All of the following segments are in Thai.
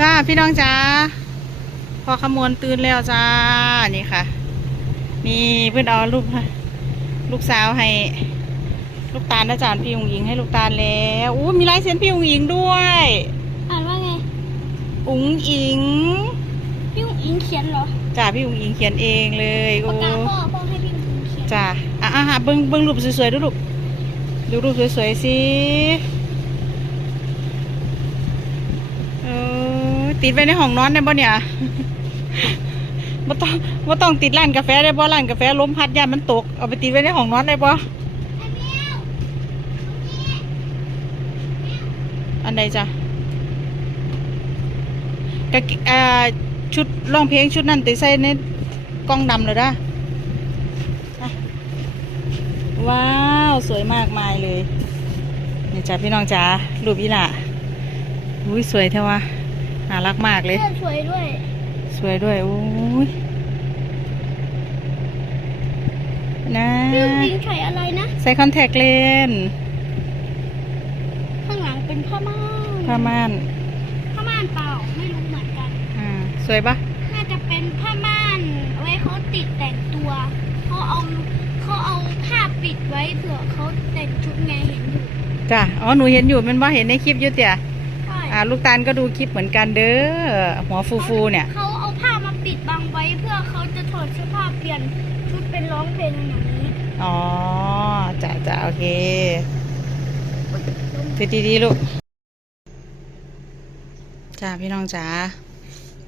จ้าพี่น้องจ้าพอขมวนตื่นแล้วจ้านี่ค่ะ นี่เพื่อนเอาลูกลูกสาวให้ ลูกตาลนะจานพี่อุ๋งอิงให้ลูกตาลแล้วอู้มีลายเซ็นพี่อุ๋งอิงด้วยอ่านว่าไงอุ๋งอิงพี่อุ๋งอิงเขียนเหรอจ้าพี่อุ๋งอิงเขียนเองเลยโอ้ปากกาพ่อพ่อให้พี่อุ๋งอิงเขียนจ้าอะอะอะเบิ้งเบิ้งรูปสวยๆดูลูกดูรูปสวยๆสิเออ ติดไว้ในห้องนอนได้บ่เนี่ยบ่ต้องบ่ต้องติดร้านกาแฟได้บ่ร้านกาแฟล้มพัดยามมันตก เอาไปติดไว้ในห้องนอนได้บ่อันใดจ้ะกะอ่าชุดร้องเพลงชุดนั้นติใส่ในกล้องดำเลยด้ะว้าว สวยมากมายเลยนี่จ้ะพี่น้องจ๋ารูปอีหล่ะอุ้ยสวยเท่าวะ น่ารักมากเลยเพื่อนสวยด้วย สวยด้วย โอ้ยนะพี่อุ๋งอิงใส่อะไรนะ ใส่คอนแทคเลนส์ข้างหลังเป็นผ้าม่านผ้าม่านผ้าม่านเปล่า ไม่รู้เหมือนกัน อ่า สวยปะน่าจะเป็นผ้าม่านไว้เขาติดแต่งตัวเขาเอาเขาเอาผ้าปิดไว้เผื่อเขาแต่งชุดไงเห็นอยู่จ้ะ อ๋อ หนูเห็นอยู่มันว่าเห็นในคลิปอยู่เตี่ยใช่ อ่าลูกตาลก็ดูคลิปเหมือนกันเด้อหัวฟูฟูๆเนี่ย เขาเอาผ้ามาปิดบังไว้เพื่อเขาจะถอดเสื้อผ้าเปลี่ยนชุดเป็นร้องเพลงอย่างนี้อ๋อจ้ะจ้ะโอเคถือดีๆลูกจ้าพี่น้องจ๋า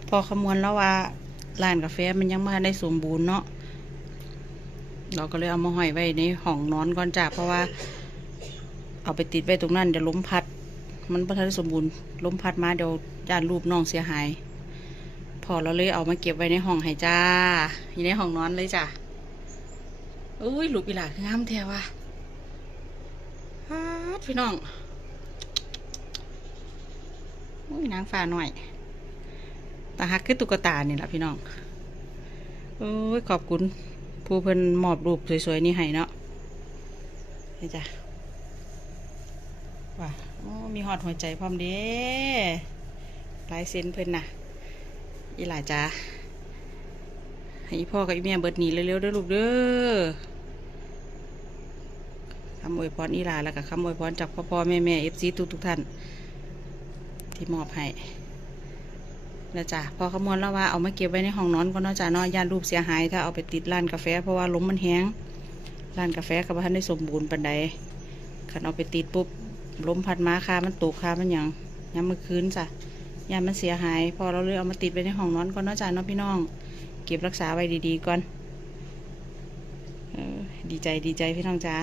พอคำนวณแล้วว่าร้านกาแฟมันยังไม่ได้สมบูรณ์เนาะเราก็เลยเอามาห้อยไว้ในห้องนอนก่อนจ้าเพราะว่า เอาไปติดไว้ตรงนั้นเดี๋ยวลมพัด มันไม่ทันได้สมบูรณ์ลมพัดมาเดี๋ยวย่านรูปน้องเสียหาย พอเราเลยเอามาเก็บไว้ในห้องให้จ้า อยู่ในห้องนอนเลยจ้าอุ้ยลูกอีหลาคืองามแท้ว่ะฮาดพี่น้องอุ้ยนางฟ้าหน่อยตาฮักคือตุ๊กตานี่แหละพี่น้องโอ้ยขอบคุณ ผู้เพิ่นมอบรูปสวยๆนี่ให้เนาะนี่จ้ะว่ะ โอ้มีหอดหัวใจพร้อมเด้ลายเซ็นเพิ่นน่ะอีหลาจ้าให้พ่อกับอีเมียเบิดหนีเร็วๆด้อลูกเด้อคำอวยพรอีหลาแล้วก็คำอวยพรจากพ่อพ่อแม่แม่เอฟซีทุกทุกท่าน ที่มอบให้แล้วจ้ะพอขมวณแล้วว่าเอามาเก็บไว้ในห้องนอนก็นอกจากนอย่านรูปเสียหาย ถ้าเอาไปติดร้านกาแฟ เพราะว่าลมมันแห้งร้านกาแฟกับท่านได้สมบูรณ์ปันใดขันเอาไปติดปุ๊บ ลมพัดมาคามันตกคามันหยังยามเมื่อคืนจ้ะยามมันเสียหาย พอเราเลยเอามาติดไว้ในห้องนอนก่อนนาะจ้ะเนาะพี่น้อง เก็บรักษาไว้ดีๆก่อนออดีใจดีใจพี่น้องจ้า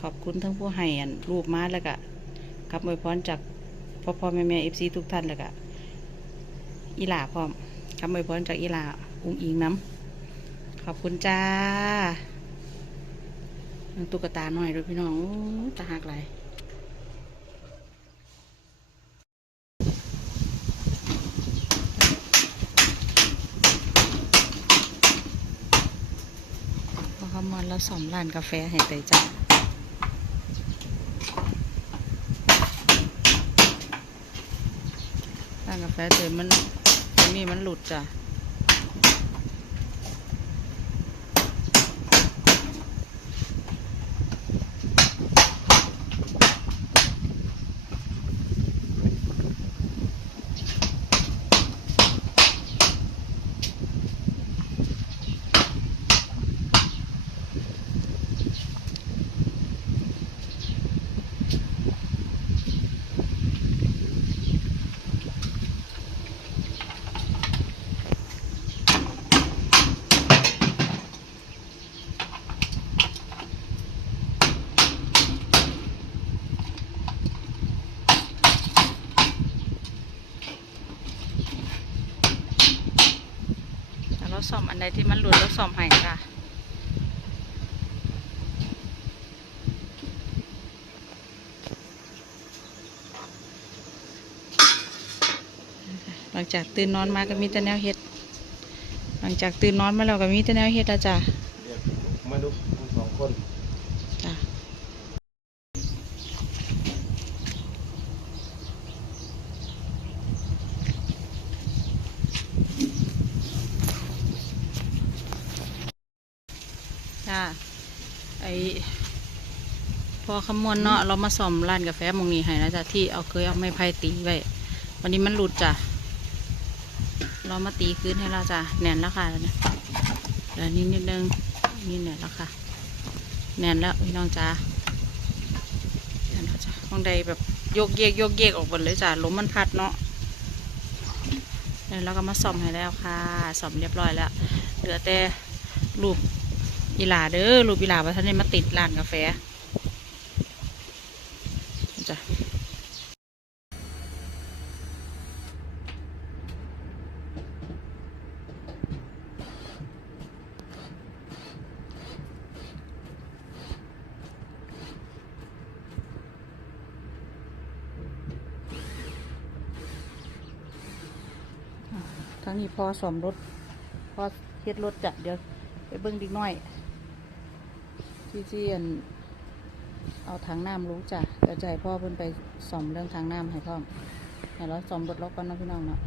ขอบคุณทั้งผู้ให้อันรูปมาแล้วก็กับอวยพรจากพ่อพ่อแม่แม่เอฟซีทุกท่านแล้วก็อีหลาพร้อมคำอวยพรจากอีหลาอุ้งอิงน้ำขอบคุณจ้า ตุ๊กตาหน่อยด้วยพี่น้องตาหักไหลยพอเขามาเราสอมร้านกาแฟให้ไปจ้ะร้านกาแฟเจอมันตัวนี้มันหลุดจ้ะ อันใดที่มันหลุดเราซ่อมให้ค่ะหลังจากตื่นนอนมาก็มีแต่แนวเฮ็ด หลังจากตื่นนอนมาเราก็มีแต่แนวเฮ็ดแล้วจ้ะมาดูทั้งสองคน ไอพอคำมวณเนาะเรามาซ่อมร้านกาแฟมองนี้ให้นะจ๊ะที่เอาเคยเอาไม้ไผ่ตีไว้วันนี้มันหลุดจ้ะเรามาตีคืนให้เราจ้ะแน่นแล้วค่ะเนี่ยเดี๋ยวนี้นิดนึงนี่แน่นแล้วค่ะ แน่นแล้วพี่น้องจ้าแน่นแล้วจ้ะมองใดแบบโยกเยกโยกเยกออกหมดเลยจ้ะลมมันพัดเนาะแล้วเราก็มาซ่อมให้แล้วค่ะซ่อมเรียบร้อยแล้วเหลือแต่รูป อีหลาเด้อรูปอีหลาว่าท่านได้มาติดร้านกาแฟจ้ะทั้งนี้พอสอมรถ พอเฮ็ดรถจ้ะเดี๋ยวไปเบิ้งดิกน้อย ที่ที่อันเอาถังน้ำรู้จ้ะเดี๋ยวจะให้พ่อเพิ่นไปซ่อมเรื่องถังน้ำให้พ่อมให้เราซ่อมรถเราก่อนเนาะพี่น้องเนาะ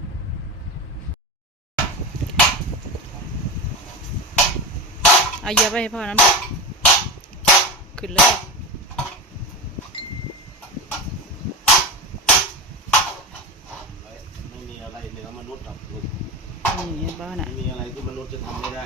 เอาเหยียบไปให้พ่อน้ำขึ้นเลยไม่มีอะไรเหนือมนุษย์หรอกลูกนี่เห็นป่ะน่ะ ไม่มีอะไรที่มนุษย์จะทำไม่ได้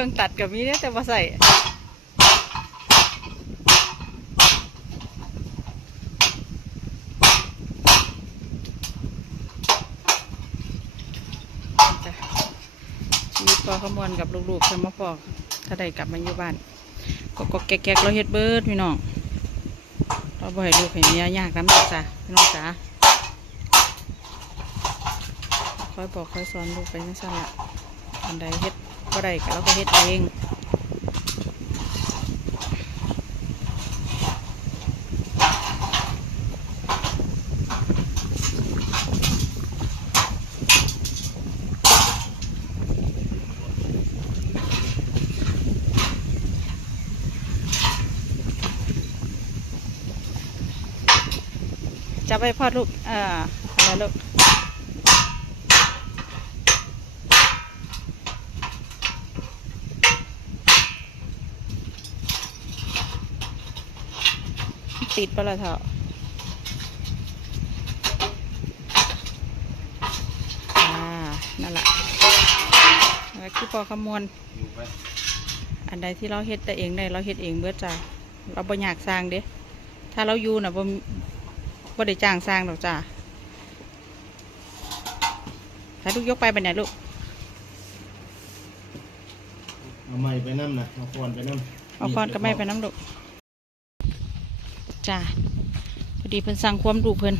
รื่องตัดกับมีเนี่ยแต่ว่าใส่ชีวิตพอขมวนกับลูกๆเพิ่นมาพอกถ้าได้กลับมาอยู่บ้านก็ก็แก๊กๆเราเฮ็ดเบิร์ดพี่น้องเราบ่ให้ลูกให้เมียยากน้ำดอกจ้ะพี่น้องจ๋าค่อยบอกค่อยสอนลูกไปนั่นสั่นละอันใดเฮ็ด บ่ได้ก็เราก็เฮ็ดเองจับไปพอดลูกอ่าอะไรลูก ติดปะละเถอะอ่านั่นแหละแล้วคือพอคำมวณอยู่ไปอันใดที่เราเฮ็ดแต่เองได้เราเฮ็ดเองเบิดจ้ะเราบ่อยากสร้างเด้ถ้าเราอยู่น่ะบ่บ่ได้จ้างสร้างดอกจ้ะถ้าลูกยกไปไปไหนลูก เอาไม้ไปนั่นนะเอาคอนไปนั่นเอาคอนกับไม้ไปน้ำลูก จ้ะพอดีเพิ่นสั่งความดูเพิ่น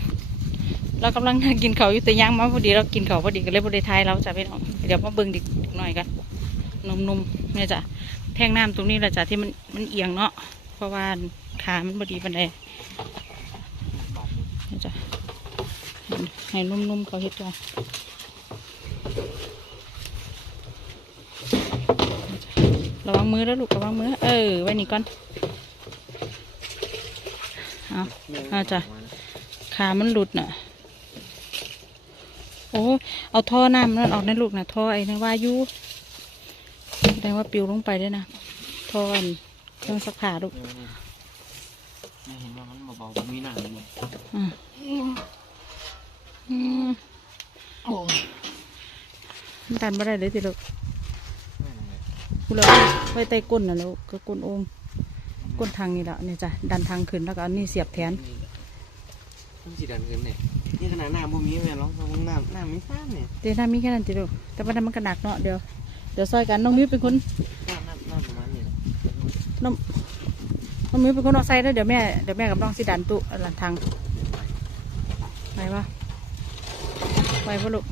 เรากำลังนั่งกินเขาอยู่แต่ย่างมาพอดีเรากินเขาพอดีก็เลยบ่ไทายเราจะพี่น้องเดี๋ยวมาเบิ่งดิกหน่อยกันนุ่มๆเนี่ยจ้ะแท่งน้ำตรงนี้แหละจ้ะที่มันมันเอียงเนาะเพราะว่าขามันบ่ดีปานใดนี่จ้ะให้นุ่มๆเขาเฮ็ดจ้ะระวังมือแล้วลูกระวังมือเออไว้นี่ก่อน เอาเอาจ้ะขามันหลุดน่ะ โอ้เอาท่อน้ำนั่นออกในลูกนะท่อไอ้นั่นว่าอยูแสดงว่าปิวลงไปด้วยนะท่ออันเครื่องซักผ้าลูกไม่เห็นว่ามันเบาๆมันมีหนังเลยอืมอืมโอ้ยมันดันไม่ได้เลยสิลูกไม่เป็นไรกูเลยไว้ใต้ก้นนะลูกก็ก้นโอง ก้นทางนี่แหละเนี่ยจ้ะดันทางขึ้นแล้วก็เอานี่เสียบแทนต้องจีดันเกินเนี่ยนี่ขนาดหน้าบ่มีแม่ร้องฟังหน้าหน้าไม่ทราบเนี่ยเดี๋ยวถ้ามีแค่นั้นจิลูกแต่ว่ามันก็หนักเนาะเดี๋ยวเดี๋ยวซอยกันน้องมิ้วเป็นคนหน้าหน้าหน้าประมาณนี้น้องน้องมิ้วเป็นคนเอาใส่แล้วเดี๋ยวแม่เดี๋ยวแม่กับน้องสิดันตุหลังทางไปวะไปปะลูก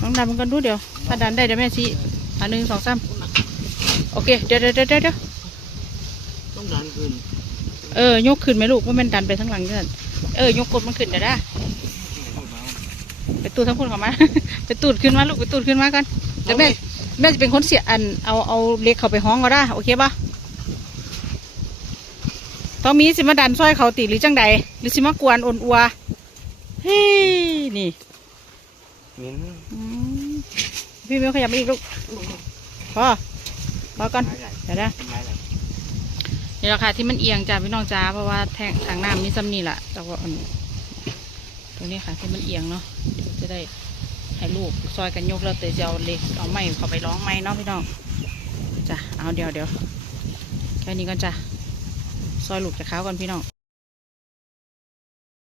น้องดันมันกันดูเดี๋ยว ถ้าดันได้เดี๋ยวแม่ชี้อันหนึ่งสองสามโอเค เดี๋ยวเดี๋ยวเดี๋ยวเดี๋ยวต้องดันขึ้น เออยกขึ้นไหมลูกว่ามันดันไปทั้งหลังนั่นเออยกกดมันขึ้นเดี๋ยวได้ไปตูดทั้งคนเข้ามา ไปตูดขึ้นมาลูกไปตูดขึ้นมาก่อนเดี๋ยวแม่แม่จะเป็นคนเสียอันเอาเอาเล็กเขาไปห้องก็ได้ โอเคปะต้องมีสิมาดันสร้อยเขาติหรือจังใดหรือสิมากวนอ่อนอัวเฮ้ยนี่มิ้นอืม พี่มิวขยับมาอีกลูกพอพอก่อนเดี๋ยวนะนี่แหละค่ะที่มันเอียงจ้าพี่น้องจ้าเพราะว่าแทงทางน้ำมีซ้ำนี่แหละแต่ว่าตรงนี้ค่ะที่มันเอียงเนาะจะได้ให้ลูกซอยกันยกแล้วแต่จะเอาเล็กเอาไม้เข้าไปร้องไม้เนาะพี่น้องจ้ะเอาเดี๋ยวเดี๋ยวแค่นี้ก่อนจ้ะซอยลูกจะเข้าก่อนพี่น้อง